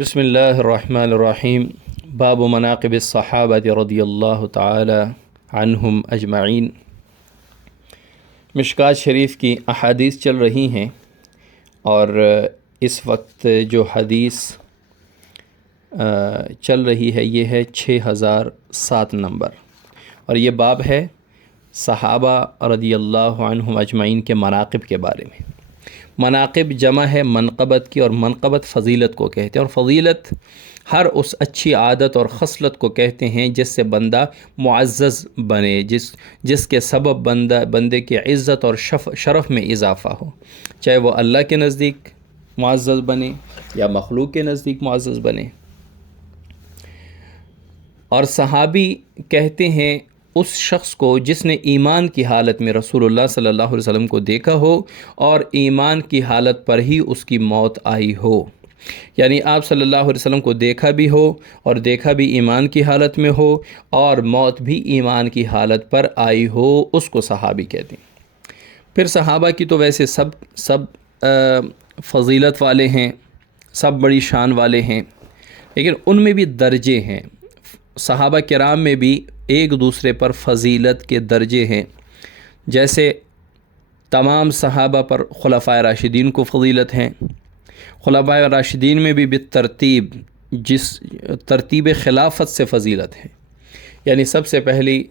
بسم اللہ الرحمن الرحیم باب مناقب الصحابہ رضی اللہ تعالی عنہم اجمعین۔ مشکوٰۃ شریف کی احادیث چل رہی ہیں اور اس وقت جو حدیث چل رہی ہے یہ ہے 6007 نمبر، اور یہ باب ہے صحابہ رضی اللہ عنہم اجمعین کے مناقب کے بارے میں۔ مناقب جمع ہے منقبت کی، اور منقبت فضیلت کو کہتے ہیں، اور فضیلت ہر اس اچھی عادت اور خصلت کو کہتے ہیں جس سے بندہ معزز بنے، جس کے سبب بندے کی عزت اور شرف میں اضافہ ہو، چاہے وہ اللہ کے نزدیک معزز بنے یا مخلوق کے نزدیک معزز بنے۔ اور صحابی کہتے ہیں اس شخص کو جس نے ایمان کی حالت میں رسول اللہ صلی اللہ علیہ وسلم کو دیکھا ہو اور ایمان کی حالت پر ہی اس کی موت آئی ہو، یعنی آپ صلی اللہ علیہ وسلم کو دیکھا بھی ہو اور دیکھا بھی ایمان کی حالت میں ہو اور موت بھی ایمان کی حالت پر آئی ہو، اس کو صحابی کہتے ہیں۔ پھر صحابہ کی تو ویسے سب فضیلت والے ہیں، سب بڑی شان والے ہیں، لیکن ان میں بھی درجے ہیں۔ صحابہ کرام میں بھی ایک دوسرے پر فضیلت کے درجے ہیں، جیسے تمام صحابہ پر خلفائے راشدین کو فضیلت ہیں۔ خلفائے راشدین میں بھی بالترتیب جس ترتیب خلافت سے فضیلت ہے، یعنی سب سے پہلی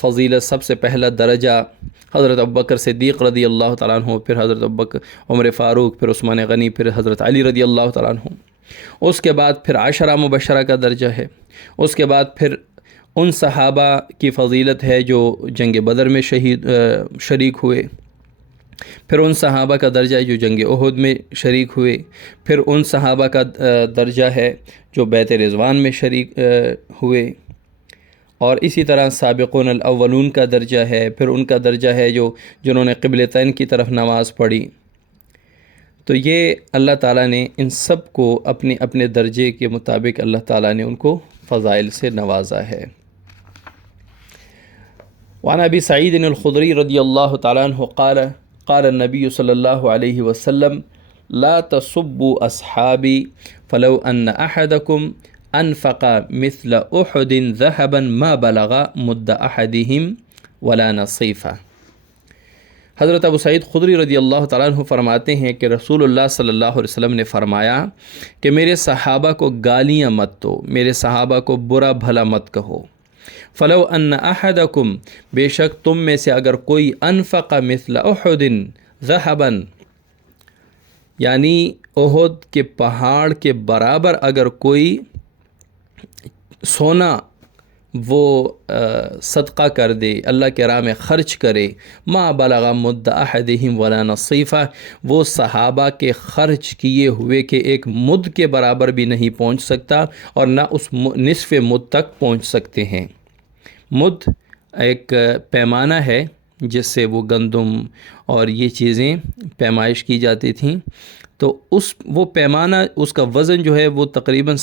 فضیلت، سب سے پہلا درجہ حضرت ابوبکر صدیق رضی اللہ تعالیٰ عنہ، پھر حضرت ابوبکر عمر فاروق، پھر عثمان غنی، پھر حضرت علی رضی اللہ تعالیٰ عنہ۔ اس کے بعد پھر عشرہ مبشرہ کا درجہ ہے۔ اس کے بعد پھر ان صحابہ کی فضیلت ہے جو جنگ بدر میں شریک ہوئے، پھر ان صحابہ کا درجہ ہے جو جنگ احد میں شریک ہوئے، پھر ان صحابہ کا درجہ ہے جو بیعت رضوان میں شریک ہوئے، اور اسی طرح سابقون الاولون کا درجہ ہے، پھر ان کا درجہ ہے جنہوں نے قبلتین کی طرف نماز پڑھی۔ تو یہ اللہ تعالیٰ نے ان سب کو اپنے اپنے درجے کے مطابق اللہ تعالیٰ نے ان کو فضائل سے نوازا ہے۔ وعن ابی سعید الخدری رضی اللہ تعالیٰ عنہ قال قال النبی صلی اللہ علیہ وسلم لا تسبوا اصحابی فلو ان احدکم انفق مثل احد ذهبا ما بلغ مد احدهم ولا نصیفہ۔ حضرت ابو سعید خدری رضی اللہ تعالیٰ عنہ فرماتے ہیں کہ رسول اللہ صلی اللہ علیہ وسلم نے فرمایا کہ میرے صحابہ کو گالیاں مت دو، میرے صحابہ کو برا بھلا مت کہو۔ فلو ان احدکم، بے شک تم میں سے اگر کوئی انفق مثل احد ذهبا، یعنی احد کے پہاڑ کے برابر اگر کوئی سونا وہ صدقہ کر دے، اللہ کے راہ میں خرچ کرے، ما بلغ مد احدہم ولا نصیفہ، وہ صحابہ کے خرچ کیے ہوئے کے ایک مد کے برابر بھی نہیں پہنچ سکتا، اور نہ اس نصف مد تک پہنچ سکتے ہیں۔ مد ایک پیمانہ ہے جس سے وہ گندم اور یہ چیزیں پیمائش کی جاتی تھیں، تو وہ پیمانہ، اس کا وزن جو ہے وہ تقریباً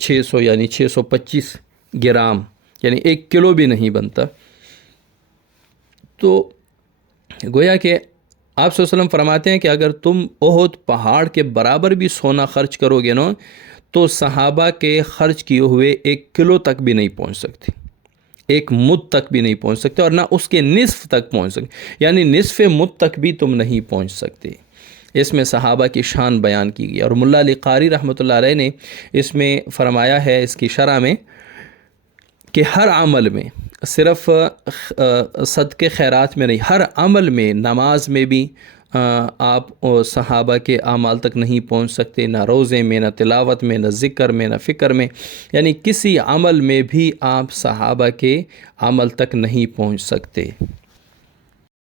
600 یعنی 625 گرام، یعنی 1 کلو بھی نہیں بنتا۔ تو گویا کہ آپ صلی اللہ علیہ وسلم فرماتے ہیں کہ اگر تم احد پہاڑ کے برابر بھی سونا خرچ کرو گے نا، تو صحابہ کے خرچ کیے ہوئے 1 کلو تک بھی نہیں پہنچ سکتے، 1 مد تک بھی نہیں پہنچ سکتے، اور نہ اس کے نصف تک پہنچ سکتے، یعنی نصف مد تک بھی تم نہیں پہنچ سکتے۔ اس میں صحابہ کی شان بیان کی گئی، اور ملا علی قاری رحمۃ اللہ علیہ نے اس میں فرمایا ہے اس کی شرح میں کہ ہر عمل میں، صرف صدقے خیرات میں نہیں، ہر عمل میں، نماز میں بھی آپ صحابہ کے اعمال تک نہیں پہنچ سکتے، نہ روزے میں، نہ تلاوت میں، نہ ذکر میں، نہ فکر میں، یعنی کسی عمل میں بھی آپ صحابہ کے عمل تک نہیں پہنچ سکتے۔